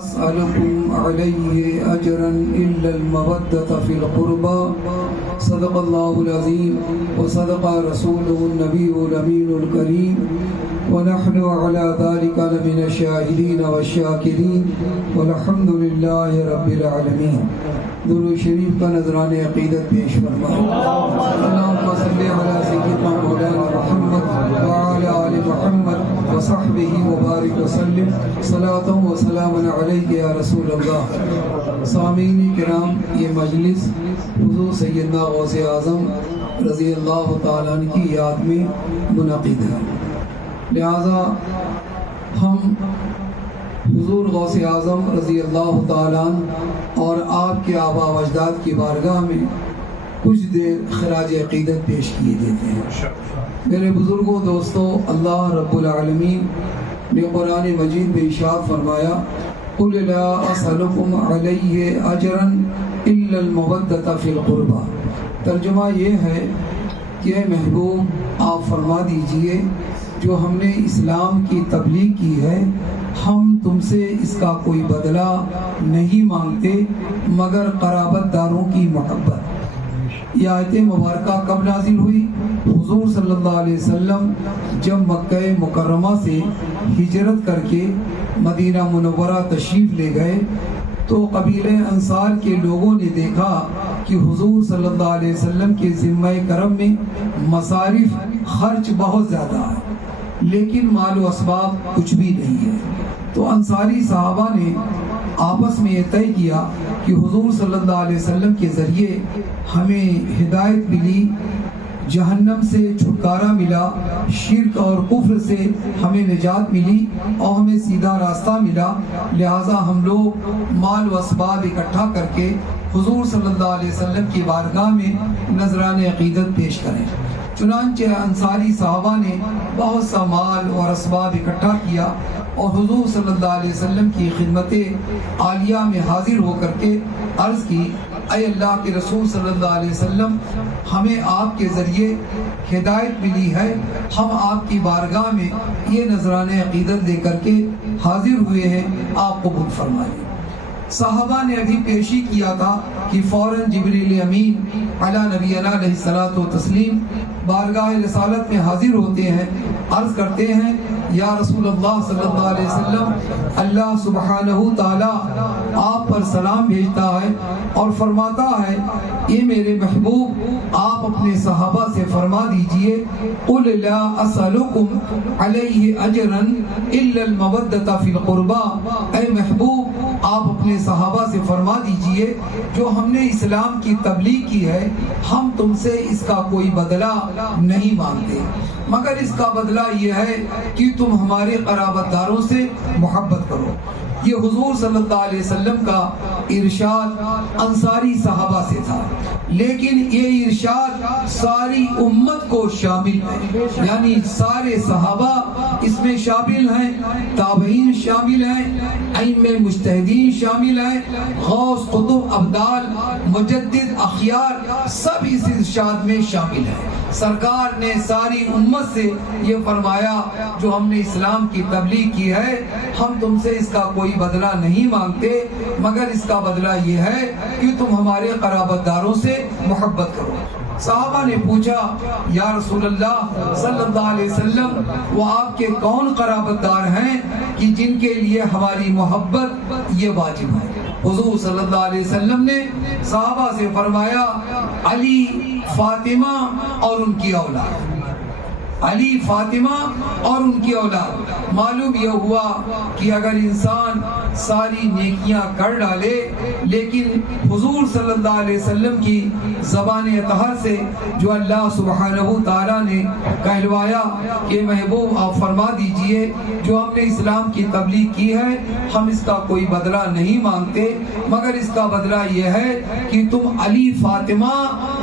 أسألكم عليه أجرا إلا المودة في القربى صدق الله العظيم وصدق رسوله النبي الأمين الكريم ونحن على ذلك لمن الشاهدين والشاكرين والحمد لله رب العالمين. درود شریف کا نذران عقیدت پیش فرمائیں. اللهم صل على سيدنا مولانا محمد وعلى آل محمد وصحبه وبارك وسلم صلاة وسلاما عليك يا رسول اللہ. سامعین کرام، یہ مجلس حضور سیدنا غوث اعظم رضی اللہ تعالیٰ عنہ کی یاد میں منعقد ہے، لہذا ہم حضور غوث اعظم رضی اللہ تعالیٰ عنہ اور آپ کے آبا و اجداد کی بارگاہ میں کچھ دیر خراج عقیدت پیش کیے دیتے ہیں. میرے بزرگوں، دوستوں، اللہ رب العالمین نے قرآن مجید میں ارشاد فرمایا قُلْ لَا أَسْأَلُكُمْ عَلَيْهِ أَجْرًا إِلَّا الْمَوَدَّةَ فِي الْقُرْبَى. ترجمہ یہ ہے کہ اے محبوب، آپ فرما دیجئے جو ہم نے اسلام کی تبلیغ کی ہے، ہم تم سے اس کا کوئی بدلہ نہیں مانگتے مگر قرابت داروں کی محبت. یہ آیت مبارکہ کب نازل ہوئی؟ حضور صلی اللہ علیہ وسلم جب مکہ مکرمہ سے ہجرت کر کے مدینہ منورہ تشریف لے گئے تو قبیلہ انصار کے لوگوں نے دیکھا کہ حضور صلی اللہ علیہ وسلم کے ذمہ کرم میں مصارف خرچ بہت زیادہ ہے لیکن مال و اسباب کچھ بھی نہیں ہے. تو انصاری صحابہ نے آپس میں یہ طے کیا کہ حضور صلی اللہ علیہ وسلم کے ذریعے ہمیں ہدایت ملی، جہنم سے چھٹکارا ملا، شرک اور کفر سے ہمیں نجات ملی اور ہمیں سیدھا راستہ ملا، لہٰذا ہم لوگ مال و اسباب اکٹھا کر کے حضور صلی اللہ علیہ وسلم کی بارگاہ میں نذران عقیدت پیش کریں. چنانچہ انصاری صحابہ نے بہت سا مال اور اسباب اکٹھا کیا اور حضور صلی اللہ علیہ وسلم کی خدمت عالیہ میں حاضر ہو کر کے عرض کی، اے اللہ کے رسول صلی اللہ علیہ وسلم، ہمیں آپ کے ذریعے ہدایت ملی ہے، ہم آپ کی بارگاہ میں یہ نذران عقیدت لے کر کے حاضر ہوئے ہیں، آپ قبول فرمائیے. صحابہ نے ابھی پیشی کیا تھا کہ فوراً جبریل امین علی نبینا علیہ الصلوۃ والتسلیم بارگاہ رسالت میں حاضر ہوتے ہیں، عرض کرتے ہیں یا رسول اللہ صلی اللہ علیہ وسلم، اللہ سبحانہ تعالی آپ پر سلام بھیجتا ہے اور فرماتا ہے یہ میرے محبوب آپ اپنے صحابہ سے فرما دیجئے قُلْ لَا أَسْأَلُكُمْ عَلَيْهِ أَجْرًا إِلَّا الْمَوَدَّةَ فِي الْقُرْبَى. اے محبوب آپ اپنے صحابہ سے فرما دیجئے جو ہم نے اسلام کی تبلیغ کی ہے ہم تم سے اس کا کوئی بدلہ نہیں مانگتے مگر اس کا بدلہ یہ ہے کہ تم ہمارے قرابت داروں سے محبت کرو. یہ حضور صلی اللہ علیہ وسلم کا ارشاد انصاری صحابہ سے تھا، لیکن یہ ارشاد ساری امت کو شامل ہے، یعنی سارے صحابہ اس میں شامل ہیں، تابعین شامل ہیں، ائمہ مجتہدین شامل ہیں، غوث قطب ابدال مجدد اخیار سب اس ارشاد میں شامل ہیں. سرکار نے ساری امت سے یہ فرمایا جو ہم نے اسلام کی تبلیغ کی ہے ہم تم سے اس کا کوئی بدلہ نہیں مانگتے مگر اس کا بدلہ یہ ہے کہ تم ہمارے قرابت داروں سے محبت کرو. صحابہ نے پوچھا یا رسول اللہ صلی اللہ علیہ وسلم، وہ آپ کے کون قرابت دار ہیں کہ جن کے لیے ہماری محبت یہ واجب ہے؟ حضور صلی اللہ علیہ وسلم نے صحابہ سے فرمایا علی، فاطمہ اور ان کی اولاد. علی، فاطمہ اور ان کی اولاد. معلوم یہ ہوا کہ اگر انسان ساری نیکیاں کر ڈالے لیکن حضور صلی اللہ علیہ وسلم کی زبان اطہر سے جو اللہ سبحانہ تعالیٰ نے کہلوایا کہ محبوب آپ فرما دیجئے جو ہم نے اسلام کی تبلیغ کی ہے ہم اس کا کوئی بدلہ نہیں مانگتے مگر اس کا بدلہ یہ ہے کہ تم علی، فاطمہ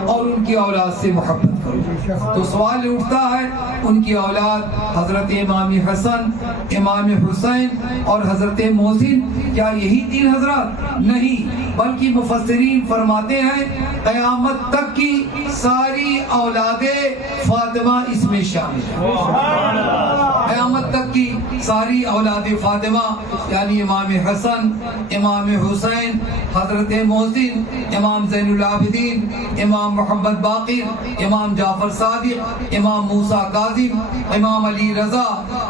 اور ان کی اولاد سے محبت کرو. تو سوال اٹھتا ہے ان کی اولاد حضرت امام حسن، امام حسین اور حضرت محسن، کیا یہی تین حضرات؟ نہیں، بلکہ مفسرین فرماتے ہیں قیامت تک کی ساری اولاد فاطمہ اس میں شامل ہے. قیامت تک کی ساری اولاد فاطمہ یعنی امام حسن، امام حسین، حضرت محسن، امام زین العابدین، امام محمد باقر، امام جعفر صادق، امام موسیٰ کاظم، امام علی رضا،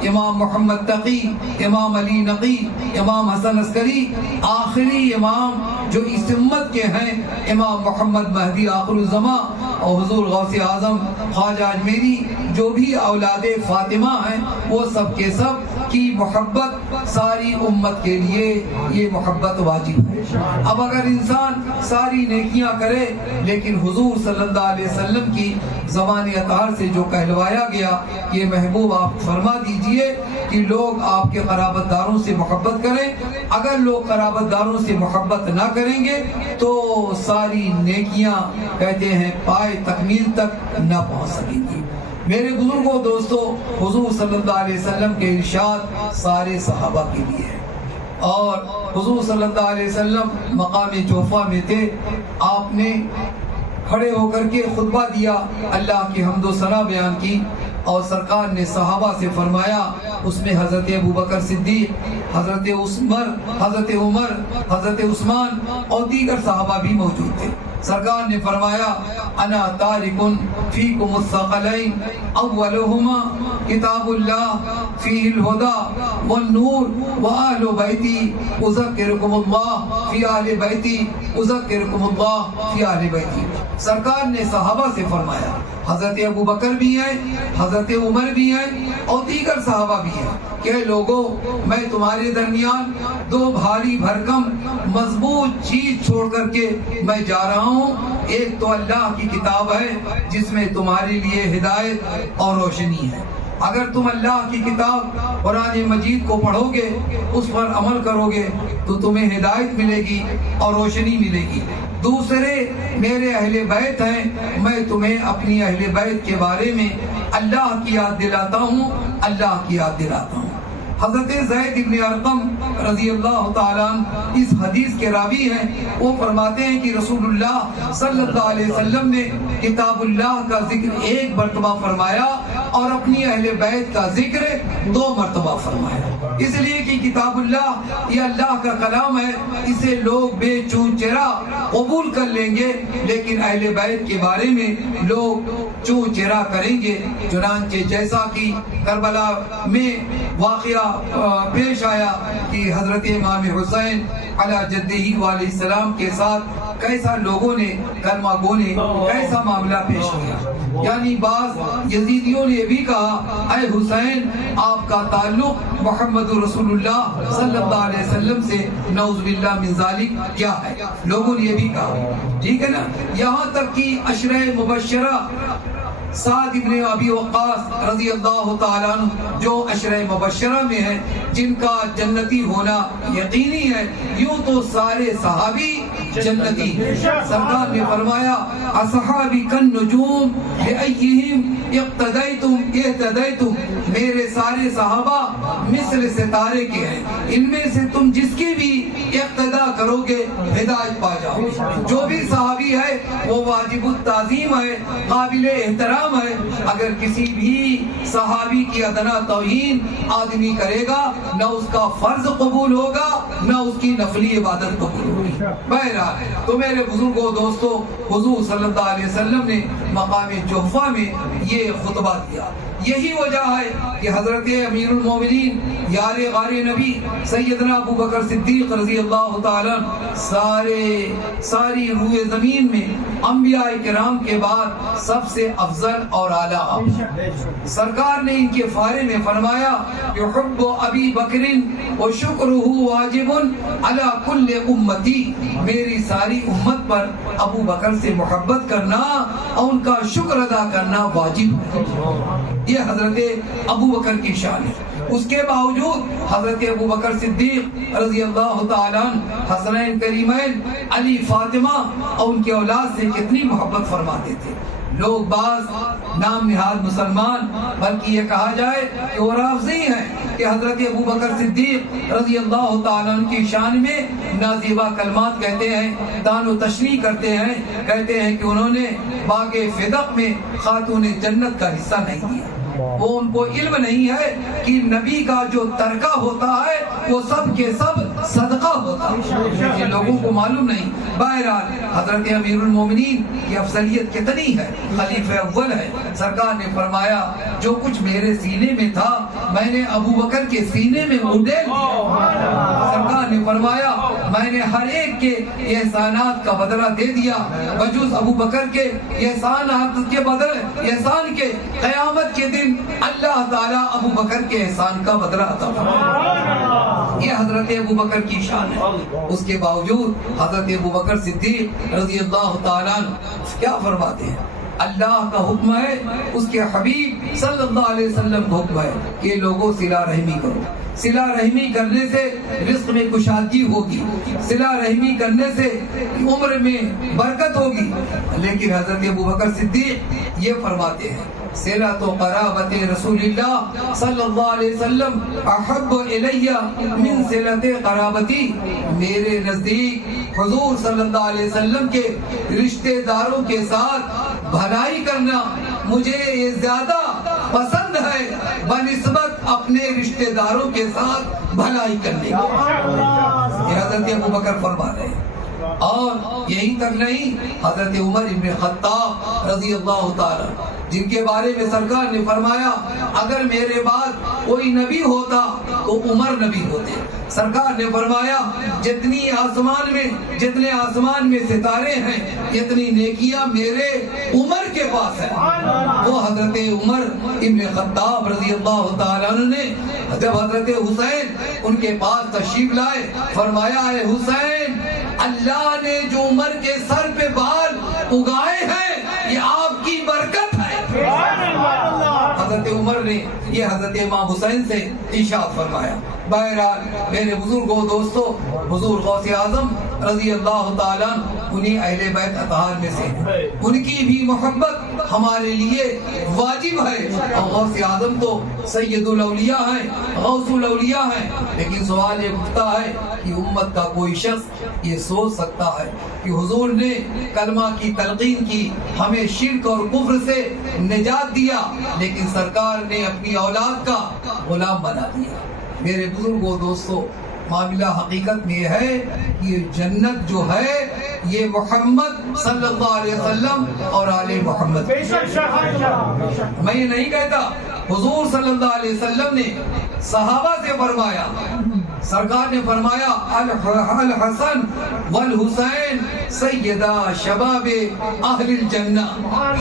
امام محمد تقی، امام علی نقی، امام حسن عسکری، آخری امام جو اس امت کے ہیں امام محمد مہدی آخر الزماں، اور حضور غوث اعظم خواجہ اجمیری، جو بھی اولاد فاطمہ ہیں وہ سب کے سب کی محبت ساری امت کے لیے یہ محبت واجب ہے۔ اب اگر انسان ساری نیکیاں کرے لیکن حضور صلی اللہ علیہ وسلم کی زبان اطہار سے جو کہلوایا گیا، یہ محبوب آپ فرما دیجئے کہ لوگ آپ کے قرابت داروں سے محبت کریں۔ اگر لوگ قرابت داروں سے محبت نہ کریں گے تو ساری نیکیاں کہتے ہیں پائے تکمیل تک نہ پہنچ سکیں گی۔ میرے بزرگوں دوستو، حضور صلی اللہ علیہ وسلم کے ارشاد سارے صحابہ کے لیے ہے، اور حضور صلی اللہ علیہ وسلم مقام جوفہ میں تھے، آپ نے کھڑے ہو کر کے خطبہ دیا، اللہ کی حمد و ثنا بیان کی، اور سرکار نے صحابہ سے فرمایا، اس میں حضرت ابوبکر صدیق، حضرت عمر، حضرت عثمان اور دیگر صحابہ بھی موجود تھے۔ سرکار نے فرمایا، انا تارکن فیکم الثقلین اولہما کتاب اللہ فیہ الہدی والنور واہل بیتی اذکرکم اللہ فی اہل بیتی اذکرکم اللہ فی اہل بیتی۔ سرکار نے صحابہ سے فرمایا، حضرت ابوبکر بھی ہیں، حضرت عمر بھی ہیں اور دیگر صحابہ بھی ہیں، کہ لوگوں میں تمہارے درمیان دو بھاری بھرکم مضبوط چیز چھوڑ کر کے میں جا رہا ہوں۔ ایک تو اللہ کی کتاب ہے جس میں تمہارے لیے ہدایت اور روشنی ہے۔ اگر تم اللہ کی کتاب قرآن مجید کو پڑھو گے، اس پر عمل کرو گے تو تمہیں ہدایت ملے گی اور روشنی ملے گی۔ دوسرے میرے اہل بیت ہیں، میں تمہیں اپنی اہل بیت کے بارے میں اللہ کی یاد دلاتا ہوں، اللہ کی یاد دلاتا ہوں۔ حضرت زید بن ارقم رضی اللہ تعالیٰ عنہ اس حدیث کے راوی ہیں، وہ فرماتے ہیں کہ رسول اللہ صلی اللہ علیہ وسلم نے کتاب اللہ کا ذکر ایک مرتبہ فرمایا اور اپنی اہل بیت کا ذکر 2 مرتبہ فرمایا، اس لیے کہ کتاب اللہ یہ اللہ کا کلام ہے، اسے لوگ بے چون چرا قبول کر لیں گے، لیکن اہل بیت کے بارے میں لوگ چون چرا کریں گے۔ چنانچہ جیسا کہ کربلا میں واقعہ پیش آیا کہ حضرت امام حسین علیہ جدہ علیہ السلام کے ساتھ کیسا لوگوں نے کلمہ گو نے کیسا معاملہ پیش کیا، یعنی بعض یزیدیوں نے بھی کہا، اے حسین آپ کا تعلق محمد رسول اللہ صلی اللہ علیہ وسلم سے نعوذ باللہ من ذالک کیا ہے، لوگوں نے یہ بھی کہا، ٹھیک ہے نا۔ یہاں تک کہ عشرہ مبشرہ سعد ابن ابی وقاص رضی اللہ تعالیٰ عنہ جو عشرہ مبشرہ میں ہیں، جن کا جنتی ہونا یقینی ہے، یوں تو سارے صحابی جنتی ہیں۔ سرکار نے فرمایا، اصحابی کالنجوم لأیہم اقتدیتم اہتدیتم، میرے سارے صحابہ مثل ستارے کے ہیں، ان میں سے تم جس کی بھی اقتدا کرو گے ہدایت پا جاؤ۔ جو بھی صحابی ہے وہ واجب التعظیم ہے، قابل احترام ہے۔ اگر کسی بھی صحابی کی ادنا توہین آدمی کرے گا، نہ اس کا فرض قبول ہوگا نہ اس کی نفلی عبادت قبول ہوگی۔ بہرحال تو میرے بزرگوں دوستو، حضور صلی اللہ علیہ وسلم نے مقام جوفہ میں یہ خطبہ دیا۔ یہی وجہ ہے کہ حضرت امیر المومنین یار غار نبی سیدنا ابوبکر صدیق رضی اللہ تعالیٰ ساری روئے زمین میں انبیاء کرام کے بعد سب سے افضل اور اعلیٰ، سرکار نے ان کے بارے میں فرمایا کہ حب ابی بکر و شکرہ واجب علی کل امتی، میری ساری امت پر ابو بکر سے محبت کرنا اور ان کا شکر ادا کرنا واجب ہے۔ یہ حضرت ابو بکر کی شان ہے۔ اس کے باوجود حضرت ابو بکر صدیق رضی اللہ تعالیٰ عنہ حسنین کریمین علی فاطمہ اور ان کے اولاد سے کتنی محبت فرماتے تھے۔ لوگ بعض نام نہاد مسلمان، بلکہ یہ کہا جائے کہ وہ رافضی ہیں، کہ حضرت ابو بکر صدیق رضی اللہ تعالیٰ عنہ کی شان میں نازیبہ کلمات کہتے ہیں، دان و تشریح کرتے ہیں، کہتے ہیں کہ انہوں نے باغ فدق میں خاتون جنت کا حصہ نہیں دیا۔ وہ ان کو علم نہیں ہے کہ نبی کا جو ترکہ ہوتا ہے وہ سب کے سب صدقہ ہوتا ہے، یہ لوگوں کو معلوم نہیں۔ بہرحال حضرت امیر المومنین کی افضلیت کتنی ہے، خلیفہ اول ہے۔ سرکار نے فرمایا جو کچھ میرے سینے میں تھا میں نے ابو بکر کے سینے میں اڈیل دیا۔ سرکار نے فرمایا میں نے ہر ایک کے احسانات کا بدلہ دے دیا بجز ابو بکر کے احسانات کے بدلے احسان کے قیامت کے دن اللہ تعالیٰ ابو بکر کے احسان کا بدلہ عطا فرمائے۔ یہ حضرت ابو بکر کی شان ہے۔ اس کے باوجود حضرت ابو بکر صدیق رضی اللہ تعالیٰ عنہ کیا فرماتے ہیں؟ اللہ کا حکم ہے، اس کے حبیب صلی اللہ علیہ وسلم کا حکم ہے کہ لوگوں صلہ رحمی کرو، صلہ رحمی کرنے سے رزق میں کشادگی ہوگی، صلہ رحمی کرنے سے عمر میں برکت ہوگی۔ لیکن حضرت ابوبکر صدیق یہ فرماتے ہیں صلۃ قرابت رسول اللہ صلی اللہ علیہ وسلم احب الی من صلۃ قرابتی، میرے نزدیک حضور صلی اللہ علیہ وسلم کے رشتہ داروں کے ساتھ بھلائی کرنا مجھے یہ زیادہ پسند ہے بنسبت اپنے رشتہ داروں کے ساتھ بھلائی کرنے کی۔ یہ حضرت ابوبکر فرما رہے ہیں۔ اور یہی تک نہیں، حضرت عمر ابن خطاب رضی اللہ تعالی جن کے بارے میں سرکار نے فرمایا اگر میرے بعد کوئی نبی ہوتا تو عمر نبی ہوتے۔ سرکار نے فرمایا جتنے آسمان میں ستارے ہیں اتنی نیکیاں میرے عمر کے پاس ہیں۔ وہ حضرت عمر ابن خطاب رضی اللہ تعالیٰ عنہ نے جب حضرت حسین ان کے پاس تشریف لائے فرمایا اے حسین، اللہ نے جو عمر کے سر پہ بال اگائے ہیں یہ آپ کی برکت ہے۔ حضرت عمر نے یہ حضرت امام حسین سے ارشاد فرمایا۔ بہرحال میرے بزرگوں دوستوں، حضور غوث اعظم رضی اللہ تعالیٰ انہیں اہل بیت اطہار میں سے، ان کی بھی محبت ہمارے لیے واجب ہے۔ اور غوث اعظم تو سید الاولیاء ہیں، غوث الاولیاء ہیں، لیکن سوال یہ اٹھتا ہے کہ امت کا کوئی شخص یہ سوچ سکتا ہے کہ حضور نے کلمہ کی تلقین کی، ہمیں شرک اور کفر سے نجات دیا، لیکن سرکار نے اپنی اولاد کا غلام بنا دیا۔ میرے بزرگوں دوستوں، معاملہ حقیقت میں یہ ہے کہ یہ جنت جو ہے یہ محمد صلی اللہ علیہ وسلم اور آل محمد۔ میں یہ نہیں کہتا، حضور صلی اللہ علیہ وسلم نے صحابہ سے فرمایا، سرکار نے فرمایا الحسن والحسین سیدہ شباب اہل الجنہ،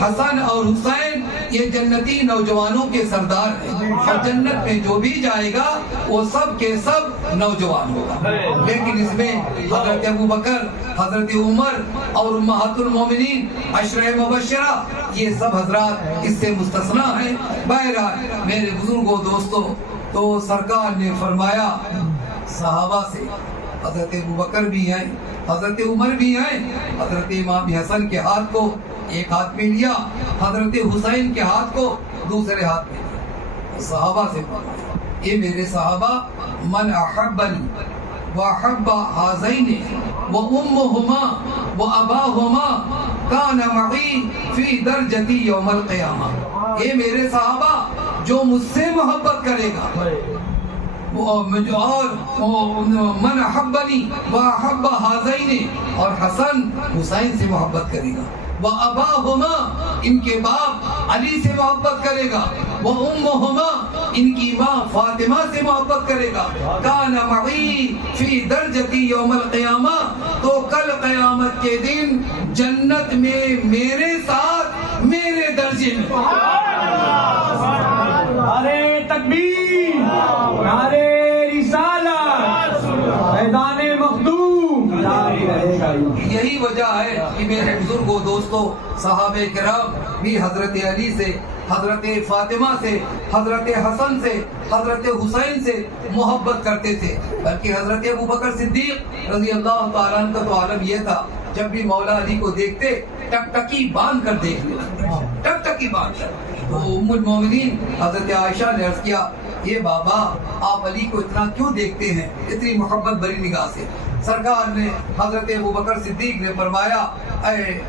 حسن اور حسین یہ جنتی نوجوانوں کے سردار ہیں، اور جنت میں جو بھی جائے گا وہ سب کے سب نوجوان ہوگا۔ لیکن اس میں حضرت ابوبکر، حضرت عمر اور امہات المومنین عشرہ مبشرہ یہ سب حضرات اس سے مستثنیٰ ہیں۔ بہرحال میرے بزرگوں دوستوں، تو سرکار نے فرمایا صحابہ سے حضرت ابوبکر بھی ہیں، حضرت عمر بھی ہیں، حضرت امام حسن کے ہاتھ کو ایک ہاتھ میں لیا، حضرت حسین کے ہاتھ کو دوسرے ہاتھ میں لیا۔ صحابہ سے فرمایا یہ میرے صحابہ من احبنی واحب ہذین وامہما واباہما کان معی فی درجتی یوم القیامہ، یہ میرے صحابہ جو مجھ سے محبت کرے گا اور من احبنی واحب ہذین اور حسن حسین سے محبت کرے گا، واباہما ان کے باپ علی سے محبت کرے گا، وامہما ان کی ماں فاطمہ سے محبت کرے گا، کان معی فی درجتی یوم القیامہ، تو کل قیامت کے دن جنت میں میرے ساتھ میرے درجے میں۔ نعرے تکبیر، نعرے رسالت، میدان مخدوم جاری رہے گا۔ یہی وجہ ہے کہ میرے بزرگوں دوستوں، صحابہ کرام بھی حضرت علی سے، حضرت فاطمہ سے، حضرت حسن سے، حضرت حسین سے محبت کرتے تھے، بلکہ حضرت ابوبکر صدیق رضی اللہ تعالیٰ عنہ کا تو عالم یہ تھا جب بھی مولا علی کو دیکھتے ٹکٹکی باندھ کر دیکھ لیتے، ٹکٹکی باندھ کر۔ تو ام المومنین حضرت عائشہ نے عرض کیا یہ بابا آپ علی کو اتنا کیوں دیکھتے ہیں اتنی محبت بری نگاہ سے؟ سرکار نے حضرت ابوبکر صدیق نے فرمایا اے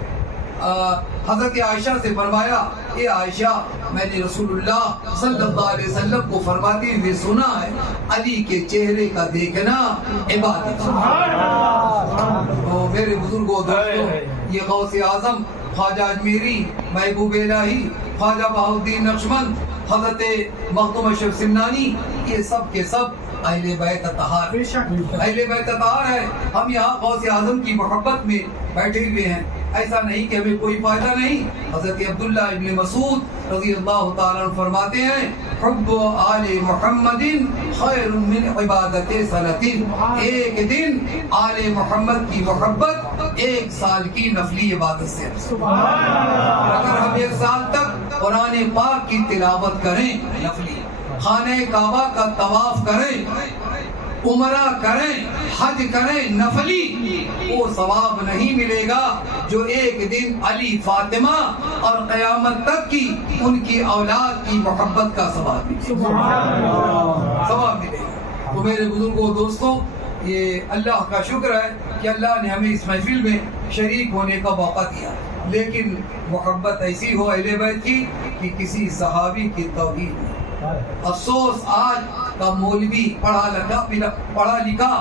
حضرت عائشہ سے فرمایا اے عائشہ میں نے رسول اللہ صلی اللہ علیہ وسلم کو فرماتے ہوئے سنا ہے علی کے چہرے کا دیکھنا عبادت ہے۔ تو میرے بزرگوں دوستوں یہ غوث اعظم خواجہ اجمیری، محبوب الہی، خواجہ بہاؤالدین نقشبند، حضرت مخدوم اشرف سمنانی، یہ سب کے سب اہل بیت اطہار، اہل بیت اطہار ہے۔ ہم یہاں غوث اعظم کی محبت میں بیٹھے ہوئے ہیں، ایسا نہیں کہ ہمیں کوئی فائدہ نہیں۔ حضرت عبداللہ ابن مسعود رضی اللہ تعالیٰ عنہ فرماتے ہیں حب آل محمد خیر من عبادت سنۃ، ایک دن آل محمد کی محبت ایک سال کی نفلی عبادت سے۔ اگر ہم ایک سال تک قرآن پاک کی تلاوت کریں نفلی، خانہ کعبہ کا طواف کریں، عمرہ کریں، حج کریں نفلی، وہ ثواب نہیں ملے گا جو ایک دن علی فاطمہ اور قیامت تک کی ان کی اولاد کی محبت کا ثواب ملے گا۔ تو میرے بزرگوں دوستوں، یہ اللہ کا شکر ہے کہ اللہ نے ہمیں اس محفل میں شریک ہونے کا موقع دیا، لیکن محبت ایسی ہو اہل بیت کی کہ کسی صحابی کی توہین نہیں۔ افسوس آج کا مولوی پڑھا لکھا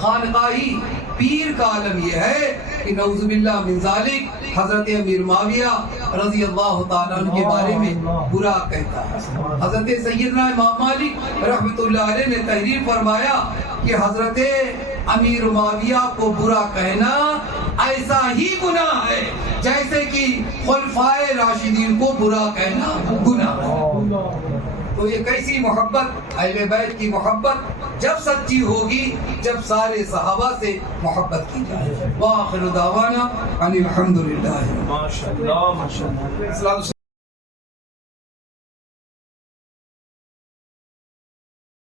خانقاہی پیر کا عالم یہ ہے کہ نعوذ باللہ من ذالک حضرت امیر معاویہ رضی اللہ تعالیٰ عنہ کے بارے میں برا کہتا ہے۔ حضرت سیدنا امام مالک رحمۃ اللہ علیہ نے تحریر فرمایا کہ حضرت امیر معاویہ کو برا کہنا ایسا ہی گناہ ہے جیسے کہ خلفائے راشدین کو برا کہنا گناہ ہے۔ تو یہ کیسی محبت، اہل بیت کی محبت جب سچی ہوگی جب سارے صحابہ سے محبت کی جائے۔ وآخر دعوانا ان الحمدللہ۔